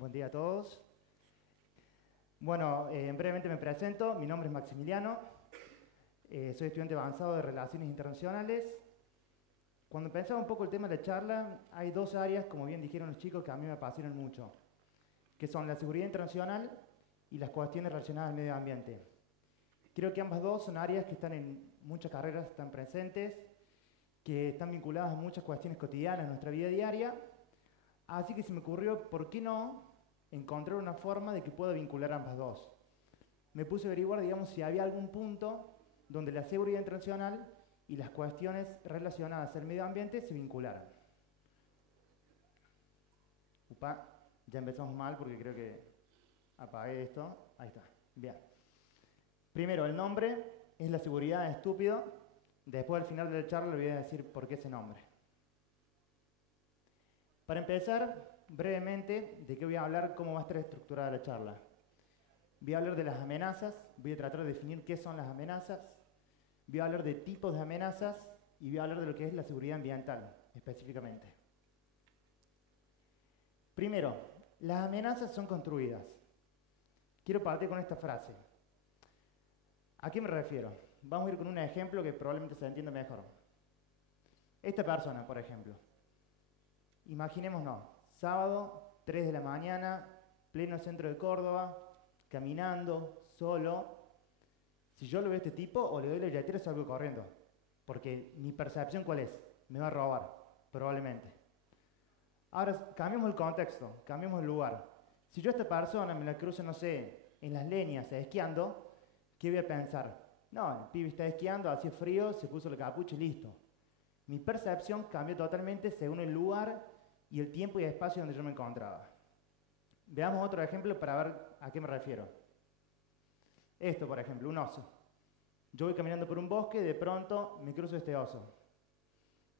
Buen día a todos. Bueno, brevemente me presento. Mi nombre es Maximiliano. Soy estudiante avanzado de Relaciones Internacionales. Cuando pensaba un poco el tema de la charla, hay dos áreas, como bien dijeron los chicos, que a mí me apasionan mucho, que son la seguridad internacional y las cuestiones relacionadas al medio ambiente. Creo que ambas dos son áreas que están en muchas carreras, están presentes, que están vinculadas a muchas cuestiones cotidianas de nuestra vida diaria. Así que se me ocurrió, ¿por qué no encontrar una forma de que pueda vincular ambas dos? Me puse a averiguar, digamos, si había algún punto donde la seguridad internacional y las cuestiones relacionadas al medio ambiente se vincularan. Upa, ya empezamos mal porque creo que apagué esto. Ahí está, bien. Primero, el nombre es la seguridad estúpido. Después, al final de la charla, le voy a decir por qué ese nombre. Para empezar, brevemente, ¿de qué voy a hablar? ¿Cómo va a estar estructurada la charla? Voy a hablar de las amenazas, voy a tratar de definir qué son las amenazas, voy a hablar de tipos de amenazas y voy a hablar de lo que es la seguridad ambiental, específicamente. Primero, las amenazas son construidas. Quiero partir con esta frase. ¿A qué me refiero? Vamos a ir con un ejemplo que probablemente se entienda mejor. Esta persona, por ejemplo. Imaginémonos, sábado, 3 de la mañana, pleno centro de Córdoba, caminando, solo. Si yo lo veo a este tipo, o le doy la billetera o salgo corriendo. Porque mi percepción, ¿cuál es? Me va a robar, probablemente. Ahora, cambiemos el contexto, cambiemos el lugar. Si yo a esta persona me la cruzo, no sé, en las leñas, esquiando, ¿qué voy a pensar? No, el pibe está esquiando, hacía frío, se puso la capucha y listo. Mi percepción cambió totalmente según el lugar y el tiempo y el espacio donde yo me encontraba. Veamos otro ejemplo para ver a qué me refiero. Esto, por ejemplo, un oso. Yo voy caminando por un bosque, de pronto me cruzo este oso.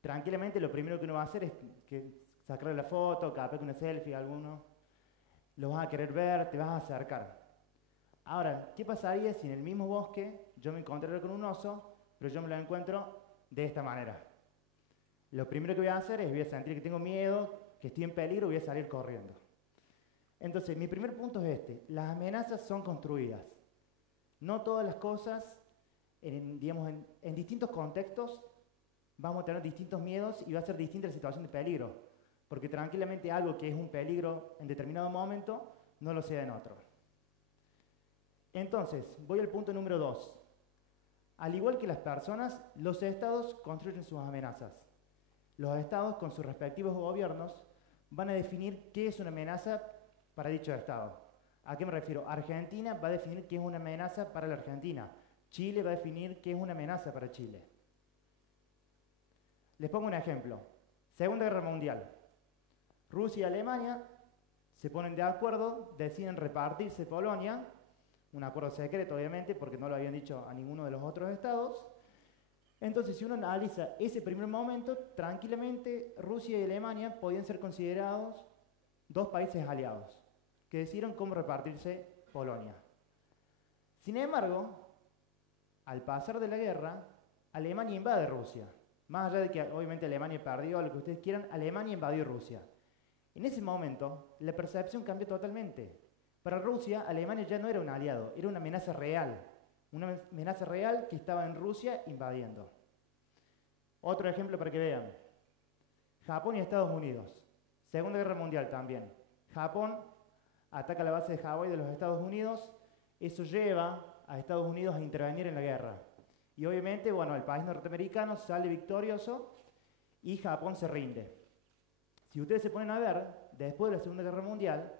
Tranquilamente lo primero que uno va a hacer es sacarle la foto, capaz una selfie a alguno. Lo vas a querer ver, te vas a acercar. Ahora, ¿qué pasaría si en el mismo bosque yo me encontrara con un oso, pero yo me lo encuentro de esta manera? Lo primero que voy a hacer es voy a sentir que tengo miedo, que estoy en peligro y voy a salir corriendo. Entonces, mi primer punto es este. Las amenazas son construidas. No todas las cosas, digamos, en distintos contextos, vamos a tener distintos miedos y va a ser distinta la situación de peligro. Porque tranquilamente algo que es un peligro en determinado momento, no lo sea en otro. Entonces, voy al punto número 2. Al igual que las personas, los estados construyen sus amenazas. Los estados, con sus respectivos gobiernos, van a definir qué es una amenaza para dicho estado. ¿A qué me refiero? Argentina va a definir qué es una amenaza para la Argentina. Chile va a definir qué es una amenaza para Chile. Les pongo un ejemplo. Segunda Guerra Mundial. Rusia y Alemania se ponen de acuerdo, deciden repartirse Polonia, un acuerdo secreto obviamente, porque no lo habían dicho a ninguno de los otros estados. Entonces, si uno analiza ese primer momento, tranquilamente Rusia y Alemania podían ser considerados dos países aliados, que decidieron cómo repartirse Polonia. Sin embargo, al pasar de la guerra, Alemania invade Rusia. Más allá de que obviamente Alemania perdió, lo que ustedes quieran, Alemania invadió Rusia. En ese momento, la percepción cambió totalmente. Para Rusia, Alemania ya no era un aliado, era una amenaza real. Una amenaza real que estaba en Rusia invadiendo. Otro ejemplo para que vean. Japón y Estados Unidos. Segunda Guerra Mundial también. Japón ataca la base de Hawái de los Estados Unidos. Eso lleva a Estados Unidos a intervenir en la guerra. Y obviamente, bueno, el país norteamericano sale victorioso y Japón se rinde. Si ustedes se ponen a ver, después de la Segunda Guerra Mundial,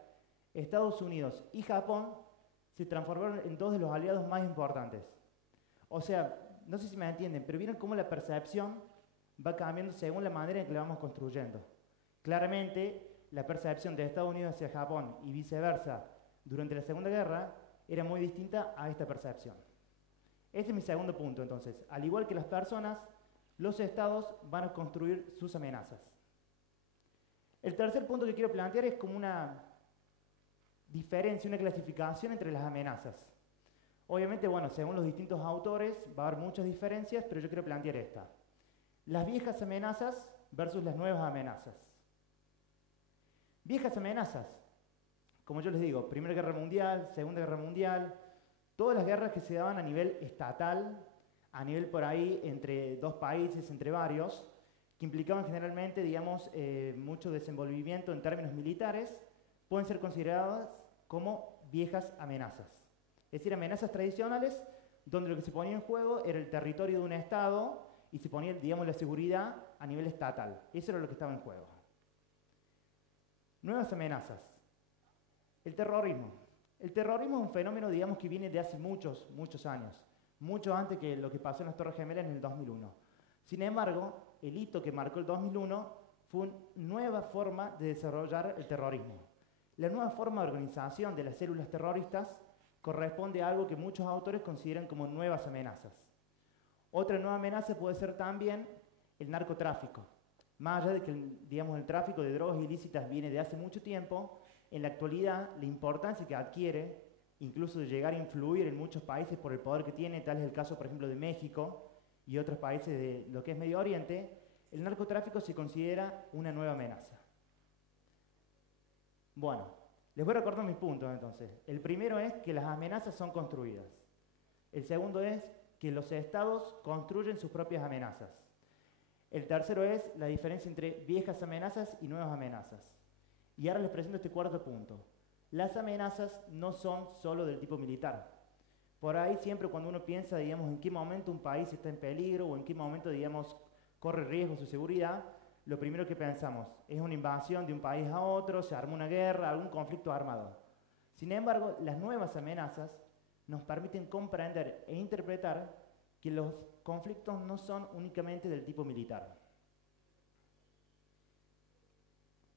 Estados Unidos y Japón se transformaron en dos de los aliados más importantes. O sea, no sé si me entienden, pero vieron cómo la percepción va cambiando según la manera en que la vamos construyendo. Claramente, la percepción de Estados Unidos hacia Japón y viceversa durante la Segunda Guerra era muy distinta a esta percepción. Este es mi segundo punto, entonces. Al igual que las personas, los estados van a construir sus amenazas. El tercer punto que quiero plantear es como una diferencia, una clasificación entre las amenazas. Obviamente, bueno, según los distintos autores va a haber muchas diferencias, pero yo quiero plantear esta. Las viejas amenazas versus las nuevas amenazas. Viejas amenazas. como yo les digo, Primera Guerra Mundial, Segunda Guerra Mundial, todas las guerras que se daban a nivel estatal, a nivel por ahí entre dos países, entre varios, que implicaban generalmente, digamos, mucho desenvolvimiento en términos militares, pueden ser consideradas como viejas amenazas. Es decir, amenazas tradicionales donde lo que se ponía en juego era el territorio de un Estado y se ponía, digamos, la seguridad a nivel estatal. Eso era lo que estaba en juego. Nuevas amenazas. El terrorismo. El terrorismo es un fenómeno, digamos, que viene de hace muchos años, mucho antes que lo que pasó en las Torres Gemelas en el 2001. Sin embargo, el hito que marcó el 2001 fue una nueva forma de desarrollar el terrorismo. La nueva forma de organización de las células terroristas corresponde a algo que muchos autores consideran como nuevas amenazas. Otra nueva amenaza puede ser también el narcotráfico. Más allá de que, digamos, el tráfico de drogas ilícitas viene de hace mucho tiempo, en la actualidad la importancia que adquiere, incluso de llegar a influir en muchos países por el poder que tiene, tal es el caso, por ejemplo, de México y otros países de lo que es Medio Oriente, el narcotráfico se considera una nueva amenaza. Bueno, les voy a recordar mis puntos entonces. El primero es que las amenazas son construidas. El segundo es que los estados construyen sus propias amenazas. El tercero es la diferencia entre viejas amenazas y nuevas amenazas. Y ahora les presento este cuarto punto. Las amenazas no son solo del tipo militar. Por ahí siempre cuando uno piensa, digamos, en qué momento un país está en peligro o en qué momento, digamos, corre riesgo su seguridad, lo primero que pensamos es una invasión de un país a otro, se arma una guerra, algún conflicto armado. Sin embargo, las nuevas amenazas nos permiten comprender e interpretar que los conflictos no son únicamente del tipo militar.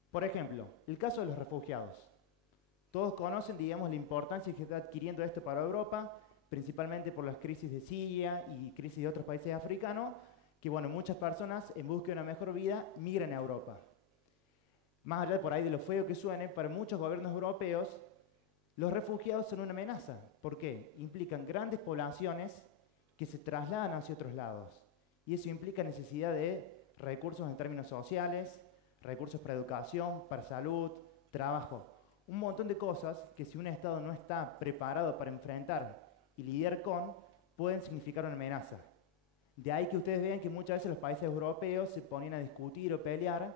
Por ejemplo, el caso de los refugiados. Todos conocen, digamos, la importancia que está adquiriendo esto para Europa, principalmente por las crisis de Siria y crisis de otros países africanos, que, bueno, muchas personas en busca de una mejor vida migran a Europa. Más allá de por ahí de lo feo que suene, para muchos gobiernos europeos, los refugiados son una amenaza. ¿Por qué? Implican grandes poblaciones que se trasladan hacia otros lados. Y eso implica necesidad de recursos en términos sociales, recursos para educación, para salud, trabajo. Un montón de cosas que si un Estado no está preparado para enfrentar y lidiar con, pueden significar una amenaza. De ahí que ustedes vean que muchas veces los países europeos se ponían a discutir o pelear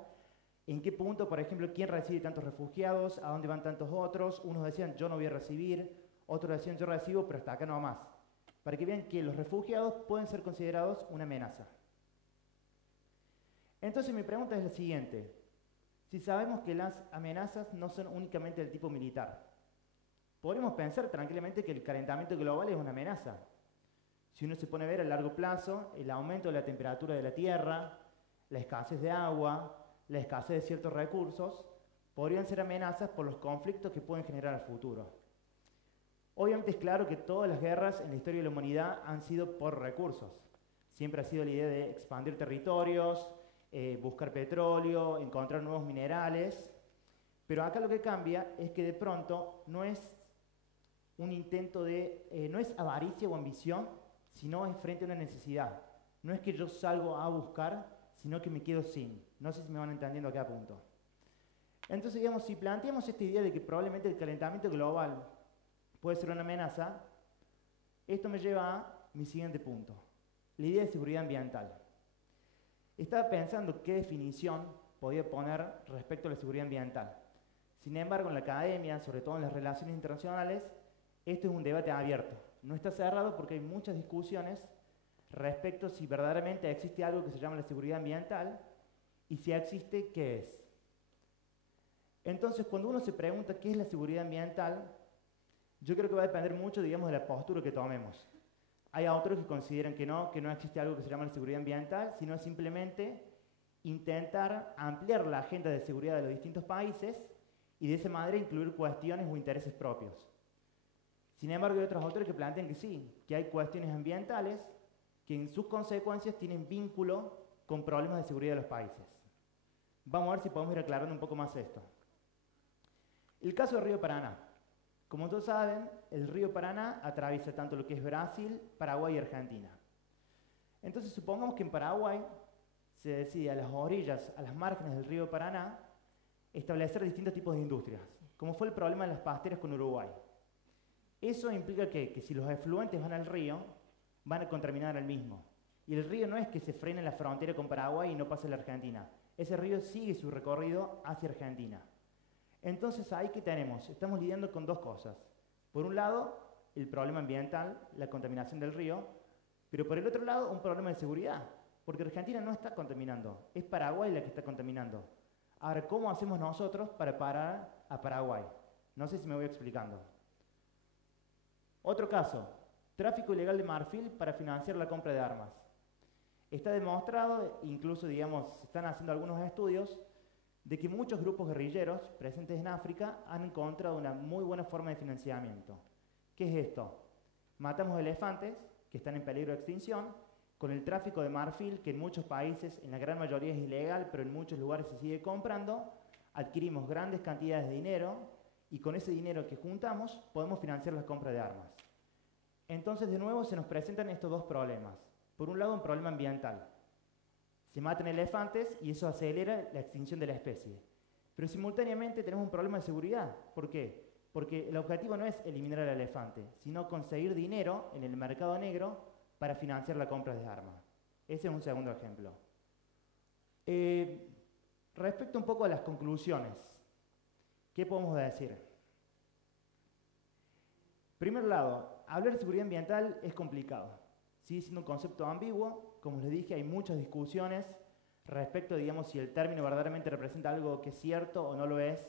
en qué punto, por ejemplo, quién recibe tantos refugiados, a dónde van tantos otros. Unos decían yo no voy a recibir, otros decían yo recibo, pero hasta acá no más. Para que vean que los refugiados pueden ser considerados una amenaza. Entonces mi pregunta es la siguiente. Si sabemos que las amenazas no son únicamente del tipo militar, podríamos pensar tranquilamente que el calentamiento global es una amenaza. Si uno se pone a ver a largo plazo, el aumento de la temperatura de la Tierra, la escasez de agua, la escasez de ciertos recursos, podrían ser amenazas por los conflictos que pueden generar al futuro. Obviamente es claro que todas las guerras en la historia de la humanidad han sido por recursos. Siempre ha sido la idea de expandir territorios, buscar petróleo, encontrar nuevos minerales, pero acá lo que cambia es que de pronto no es un intento de, no es avaricia o ambición, sino es frente a una necesidad. No es que yo salgo a buscar, sino que me quedo sin. No sé si me van entendiendo a qué punto. Entonces, digamos, si planteamos esta idea de que probablemente el calentamiento global puede ser una amenaza, esto me lleva a mi siguiente punto, la idea de seguridad ambiental. Estaba pensando qué definición podía poner respecto a la seguridad ambiental. Sin embargo, en la academia, sobre todo en las relaciones internacionales, esto es un debate abierto. No está cerrado porque hay muchas discusiones respecto a si verdaderamente existe algo que se llama la seguridad ambiental y si existe, ¿qué es? Entonces, cuando uno se pregunta qué es la seguridad ambiental, yo creo que va a depender mucho, digamos, de la postura que tomemos. Hay autores que consideran que no existe algo que se llama la seguridad ambiental, sino simplemente intentar ampliar la agenda de seguridad de los distintos países y de esa manera incluir cuestiones o intereses propios. Sin embargo, hay otros autores que plantean que sí, que hay cuestiones ambientales que en sus consecuencias tienen vínculo con problemas de seguridad de los países. Vamos a ver si podemos ir aclarando un poco más esto. El caso del río Paraná. Como todos saben, el río Paraná atraviesa tanto lo que es Brasil, Paraguay y Argentina. Entonces, supongamos que en Paraguay se decide a las orillas, a las márgenes del río Paraná, establecer distintos tipos de industrias, como fue el problema de las pasteras con Uruguay. Eso implica que si los efluentes van al río, van a contaminar al mismo. Y el río no es que se frene en la frontera con Paraguay y no pase a la Argentina. Ese río sigue su recorrido hacia Argentina. Entonces ahí que tenemos, estamos lidiando con dos cosas. Por un lado, el problema ambiental, la contaminación del río, pero por el otro lado, un problema de seguridad, porque Argentina no está contaminando, es Paraguay la que está contaminando. Ahora, ¿cómo hacemos nosotros para parar a Paraguay? No sé si me voy explicando. Otro caso, tráfico ilegal de marfil para financiar la compra de armas. Está demostrado, incluso digamos, se están haciendo algunos estudios, de que muchos grupos guerrilleros presentes en África han encontrado una muy buena forma de financiamiento. ¿Qué es esto? Matamos elefantes que están en peligro de extinción, con el tráfico de marfil, que en muchos países, en la gran mayoría es ilegal, pero en muchos lugares se sigue comprando, adquirimos grandes cantidades de dinero y con ese dinero que juntamos podemos financiar la compra de armas. Entonces, de nuevo, se nos presentan estos dos problemas. Por un lado, un problema ambiental. Se matan elefantes y eso acelera la extinción de la especie. Pero simultáneamente tenemos un problema de seguridad. ¿Por qué? Porque el objetivo no es eliminar al elefante, sino conseguir dinero en el mercado negro para financiar la compra de armas. Ese es un segundo ejemplo. Respecto un poco a las conclusiones, ¿qué podemos decir? En primer lado, hablar de seguridad ambiental es complicado. Sigue siendo un concepto ambiguo. Como les dije, hay muchas discusiones respecto, digamos, si el término verdaderamente representa algo que es cierto o no lo es.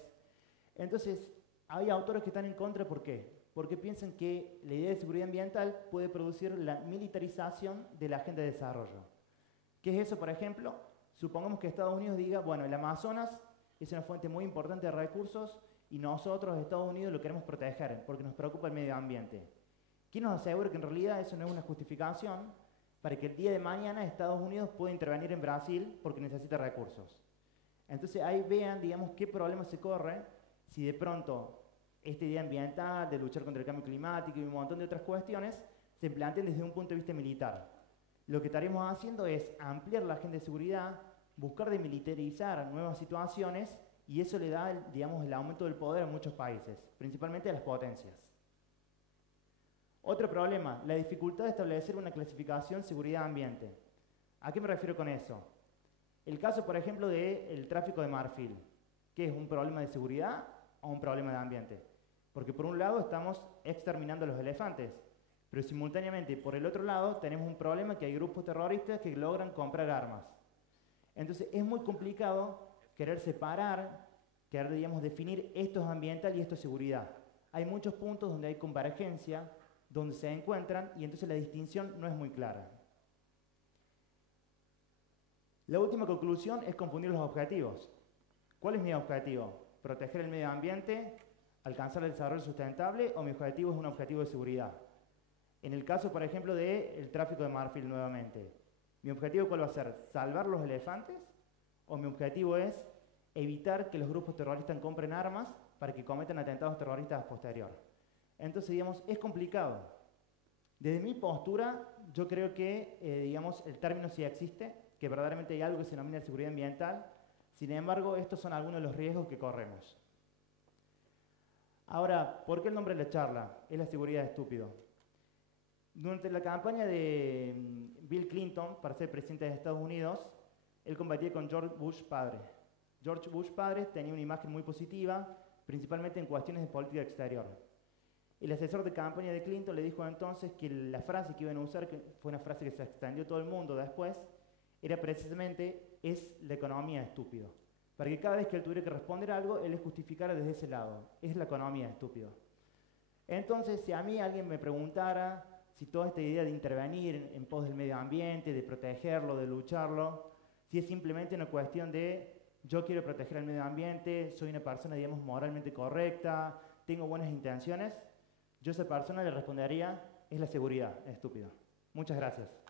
Entonces, hay autores que están en contra, ¿por qué? Porque piensan que la idea de seguridad ambiental puede producir la militarización de la agenda de desarrollo. ¿Qué es eso, por ejemplo? Supongamos que Estados Unidos diga, bueno, el Amazonas es una fuente muy importante de recursos y nosotros, Estados Unidos, lo queremos proteger porque nos preocupa el medio ambiente. ¿Quién nos asegura que en realidad eso no es una justificación para que el día de mañana Estados Unidos pueda intervenir en Brasil porque necesita recursos? Entonces ahí vean, digamos, qué problema se corre si de pronto esta idea ambiental de luchar contra el cambio climático y un montón de otras cuestiones se plantean desde un punto de vista militar. Lo que estaremos haciendo es ampliar la agenda de seguridad, buscar demilitarizar nuevas situaciones y eso le da, digamos, el aumento del poder a muchos países, principalmente a las potencias. Otro problema, la dificultad de establecer una clasificación seguridad-ambiente. ¿A qué me refiero con eso? El caso, por ejemplo, del tráfico de marfil, que es un problema de seguridad o un problema de ambiente. Porque por un lado estamos exterminando a los elefantes, pero simultáneamente por el otro lado tenemos un problema que hay grupos terroristas que logran comprar armas. Entonces es muy complicado querer separar, querer, digamos, definir esto es ambiental y esto es seguridad. Hay muchos puntos donde hay convergencia, donde se encuentran y entonces la distinción no es muy clara. La última conclusión es confundir los objetivos. ¿Cuál es mi objetivo? ¿Proteger el medio ambiente? ¿Alcanzar el desarrollo sustentable? ¿O mi objetivo es un objetivo de seguridad? En el caso, por ejemplo, del tráfico de marfil nuevamente, ¿mi objetivo cuál va a ser? ¿Salvar los elefantes? ¿O mi objetivo es evitar que los grupos terroristas compren armas para que cometan atentados terroristas posterior? Entonces, digamos, es complicado. Desde mi postura, yo creo que, digamos, el término sí existe, que verdaderamente hay algo que se denomina seguridad ambiental. Sin embargo, estos son algunos de los riesgos que corremos. Ahora, ¿por qué el nombre de la charla? Es la seguridad estúpido. Durante la campaña de Bill Clinton para ser presidente de Estados Unidos, él combatía con George Bush padre. George Bush padre tenía una imagen muy positiva, principalmente en cuestiones de política exterior. El asesor de campaña de Clinton le dijo entonces que la frase que iban a usar, que fue una frase que se extendió a todo el mundo después, era precisamente, es la economía estúpido. Para que cada vez que él tuviera que responder algo, él le justificara desde ese lado. Es la economía estúpido. Entonces, si a mí alguien me preguntara si toda esta idea de intervenir en pos del medio ambiente, de protegerlo, de lucharlo, si es simplemente una cuestión de yo quiero proteger el medio ambiente, soy una persona, digamos, moralmente correcta, tengo buenas intenciones, yo a esa persona le respondería, es la seguridad, estúpido. Muchas gracias.